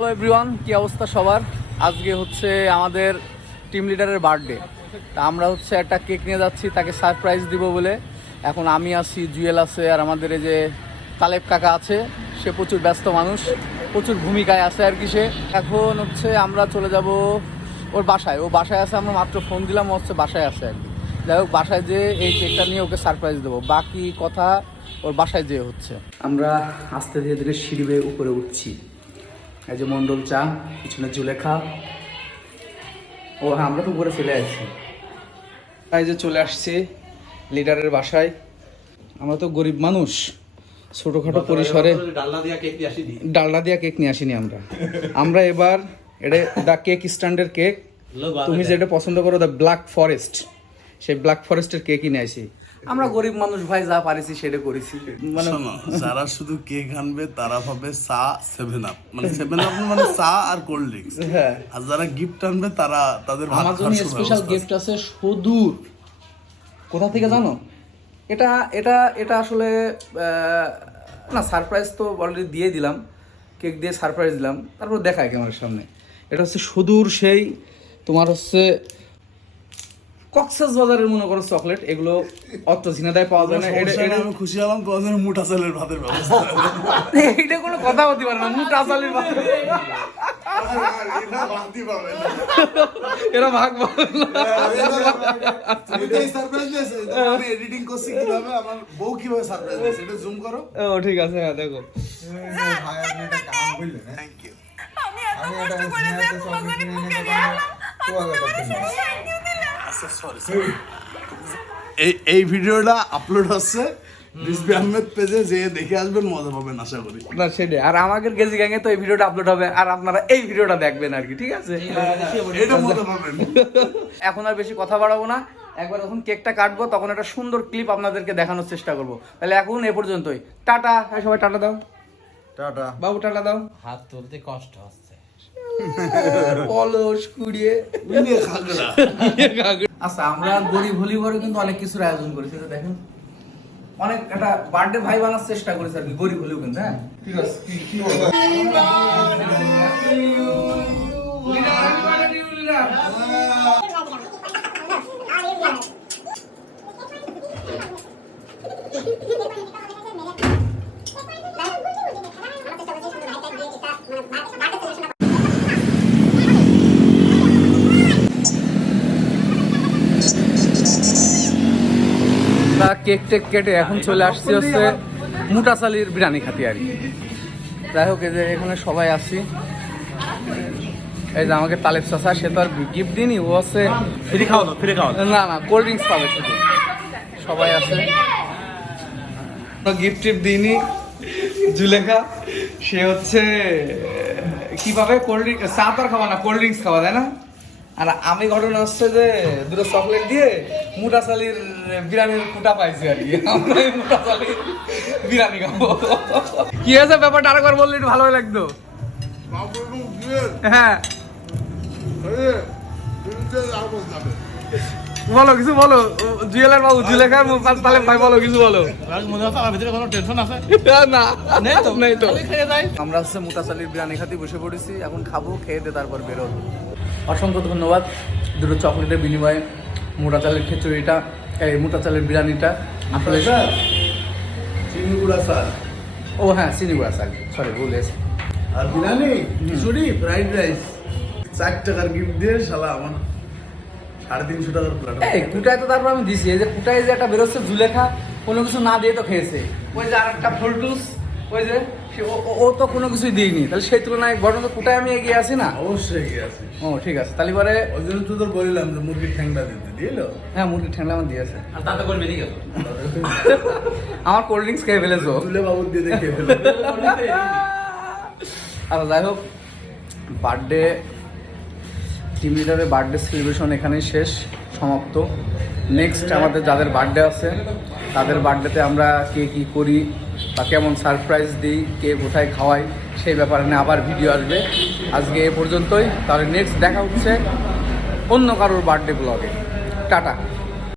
Hello everyone কি অবস্থা সবার? আজকে হচ্ছে আমাদের টিম লিডারের বার্থডে তা আমরা হচ্ছে একটা কেক নিয়ে যাচ্ছি, তাকে সারপ্রাইজ দিব বলে। এখন আমি আছি, জুয়েল আছে, আর আমাদের এই যে তালেব কাকা আছে, সে প্রচুর ব্যস্ত মানুষ, প্রচুর ভূমিকায় আছে আর কি সে। এখন হচ্ছে আমরা চলে যাব ওর বাসায়। ও বাসায় আছে, আমরা মাত্র ফোন দিলাম, ও হচ্ছে বাসায় আছে আর কি। যাই হোক, বাসায় যেয়ে এই কেকটা নিয়ে ওকে সারপ্রাইজ দেবো। বাকি কথা ওর বাসায় যেয়ে হচ্ছে। আমরা আস্তে ধীরে ধীরে সিঁড়ি উপরে উঠছি। এই যে মন্ডল চা পিছনে জুলেখা। ও হ্যাঁ আমরা তো উপরে চলে আসছি। এই যে চলে আসছি লিডারের বাসায়। আমরা তো গরিব মানুষ। ছোটোখাটো পরিসরে ডালনা দিয়া কেক নিয়ে আসিনি? আমরা। আমরা এবার এটা দ্য কেক স্ট্যান্ডের কেক। তুমি যেটা পছন্দ করো দ্য ব্ল্যাক ফরেস্ট। সেই ব্ল্যাক ফরেস্টের কেকই নিয়ে আসি। আমরা গরিব মানুষ ভাই যা পারিছি সেটা করেছি। মানে যারা শুধু কেক আনবে তারা পাবে চা সেভেন আপ মানে সেভেন আপ মানে চা আর কোল্ড ড্রিঙ্কস হ্যাঁ। আর যারা গিফট আনবে তারা তাদের আমার জন্য স্পেশাল গিফট আছে। সুদূর। কোথা থেকে জানো? এটা এটা এটা আসলে আহ, না সারপ্রাইজ তো অলরেডি দিয়ে দিলাম। কেক দিয়ে সারপ্রাইজ দিলাম। তারপর দেখায় ক্যামেরার সামনে। এটা হচ্ছে সুদূর সেই তোমার হচ্ছে কক্সাস বাজারের মনে করো চকলেট এগুলো অত ঝিনাদায় পাওয়া যায় না এটা এটা- আমি খুশি হলাম তোমার জন্য মুঠা চালের ভাতের ব্যবস্থা এইটা কোনো কথা হতে পারে না ভাতই পাবে না। এরা ভাগ আমি editing করছি কীভাবে, আমার বউ কীভাবে দিয়েছে, এটা zoom করো। ও ঠিক আছে হ্যাঁ দেখো you. আচ্ছা, sorry, sorry. এই এই ভিডিওটা আপলোড হচ্ছে। রিজবি আহমেদ পেজে যে দেখে আসবেন মজা পাবেন আশা করি। না সেটাই। আর আমাদের গেজি গ্যাংয়ে তো এই ভিডিওটা আপলোড হবে আর আপনারা এই ভিডিওটা দেখবেন আর কি ঠিক আছে? এটা মজা পাবেন। এখন আর বেশি কথা বাড়াবো না। একবার যখন কেকটা কাটবো তখন একটা সুন্দর ক্লিপ আপনাদেরকে দেখানোর চেষ্টা করব। তাহলে এখন এ পর্যন্তই। টাটা। হ্যাঁ সবাই টাটা দাও। টাটা। বাবু টাটা দাও। হাত তুলতে কষ্ট হচ্ছে। অলস কুড়িয়ে। আচ্ছা আমরা গরিব হলি বড় কিন্তু অনেক কিছুর আয়োজন করেছি তো দেখেন অনেক একটা বার্থডে ভাই বানার চেষ্টা করেছি আর কি গরিব হলেও কিন্তু হ্যাঁ? ঠিক আছে কি কি তা কেক টেক কেটে এখন চলে আসছি হচ্ছে মুটাসালির বিরিয়ানি খাতি আর কি। যাই হোক এই যে এখানে সবাই আসি এই যে আমাকে তালেব চাষা সে তো আর গিফট দিইনি ও হচ্ছে ফ্রি খাওয়ানো ফ্রি খাওয়ানো না না কোল্ড ড্রিঙ্কস পাবে শুধু। সবাই আছে। গিফট টিফট দিইনি জুলেখা সে হচ্ছে কি পাবে? কোল্ড ড্রিঙ্ক চা তো আর খাওয়া না কোল্ড ড্রিঙ্কস খাওয়া তাই না? আর আমি ঘটনা হচ্ছে যে দুটো চকলেট দিয়ে মুটা চালির বিরিয়ানির কুটা পাইছি আর কি। আমরা এই বিরিয়ানি খাব। কি হয়েছে? ব্যাপারটা আরেকবার বললে একটু ভালো লাগতো। হ্যাঁ। বলো কিছু বলো। জুয়েলার বাবু জুলেখার তাহলে ভাই বলো কিছু বলো। মনে ভিতরে কোনো টেনশন আছে? না নেই তো? আমরা হচ্ছে মুটাসালির বিরিয়ানি খাতে বসে পড়েছি এখন খাব খেয়ে দিয়ে তারপর বেরোবো অসংখ্য ধন্যবাদ দুটো চকলেটের বিনিময়ে মোটা চালের খিচুড়িটা এই মোটা চালের বিরিয়ানিটা। আসলে চিনি গুঁড়া স্যার ও হ্যাঁ চিনি গুঁড়া চাল। সরি ভুল হয়েছে। আর বিরিয়ানি খিচুড়ি ফ্রাইড রাইস। চার টাকার গিফট দিয়ে শালা আমার সাড়ে তিনশো টাকার প্লাট এই কুটায় তো তারপর আমি দিছি। এই যে কুটায় যে একটা বেরোচ্ছে জুলেখা কোনো কিছু না দিয়ে তো খেয়েছে। ওই যে আর একটা ফুলটুস ওই যে ও- তো কোনো কিছুই দিইনি। তাহলে সেই তুলনায় তো কুটায় আমি এগিয়ে আছি না? অবশ্যই এগিয়ে ও ঠিক আছে। তাহলে পরে ওই জন্য তো তোর বললাম যে মুরগির ঠ্যাংটা দিতে দিলো হ্যাঁ মুরগি ঠেংলা আমার দিয়েছে। আর তাতে করবে ঠিক আছে আমার কোল্ড ড্রিঙ্কস খেয়ে ফেলেছো। তুলে বাবুর দিয়ে যাই হোক। বার্থডে লিডারের বার্থডে সেলিব্রেশন এখানেই শেষ, সমাপ্ত। নেক্সট আমাদের যাদের বার্থডে আছে, তাদের বার্থডেতে আমরা কে কি করি বা কেমন সারপ্রাইজ দিই, কে কোথায় খাওয়াই সেই ব্যাপারে নিয়ে আবার ভিডিও আসবে। আজকে এ পর্যন্তই। তাহলে নেক্সট দেখা হচ্ছে অন্য কারোর বার্থডে ব্লগে টাটা।